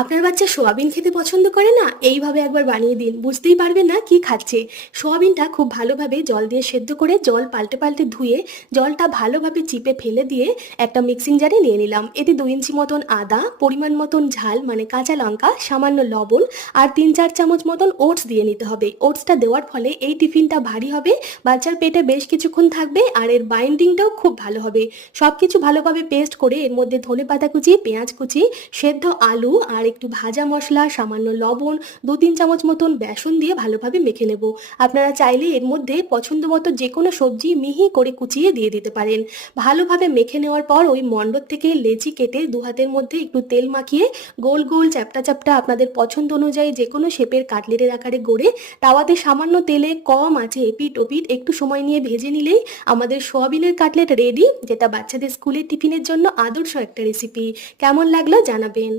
আপনার বাচ্চা সোয়াবিন খেতে পছন্দ করে না? এইভাবে একবার বানিয়ে দিন, বুঝতেই পারবেন না কি খাচ্ছে। সোয়াবিনটা খুব ভালোভাবে জল দিয়ে সেদ্ধ করে জল পাল্টে পাল্টে ধুয়ে জলটা ভালোভাবে চিপে ফেলে দিয়ে একটা মিক্সিং জারে নিয়ে নিলাম। এতে 2 ইঞ্চি মতন আদা, পরিমাণ মতন ঝাল মানে কাঁচা লঙ্কা, সামান্য লবণ আর 3-4 চামচ মতন ওটস দিয়ে নিতে হবে। ওটসটা দেওয়ার ফলে এই টিফিনটা ভারী হবে, বাচ্চার পেটে বেশ কিছুক্ষণ থাকবে আর এর বাইন্ডিংটাও খুব ভালো হবে। সব কিছু ভালোভাবে পেস্ট করে এর মধ্যে ধনেপাতা কুচি, পেঁয়াজ কুচি, সেদ্ধ আলু আর একটু ভাজা মশলা, সামান্য লবণ, 2-3 চামচ মতন বেসন দিয়ে ভালোভাবে মেখে নেব। আপনারা চাইলে এর মধ্যে পছন্দ মতো যে কোনো সবজি মিহি করে কুচিয়ে দিয়ে দিতে পারেন। ভালোভাবে মেখে নেওয়ার পর ওই মণ্ডপ থেকে লেচি কেটে 2 হাতের মধ্যে একটু তেল মাখিয়ে গোল গোল চ্যাপ্টা চ্যাপ্টা আপনাদের পছন্দ অনুযায়ী যে কোনো শেপের কাটলেটের আকারে গড়ে তাওয়াতে সামান্য তেলে কম আছে এপিট ওপিট একটু সময় নিয়ে ভেজে নিলেই আমাদের সোয়াবিনের কাটলেট রেডি, যেটা বাচ্চাদের স্কুলের টিফিনের জন্য আদর্শ একটা রেসিপি। কেমন লাগলো জানাবেন।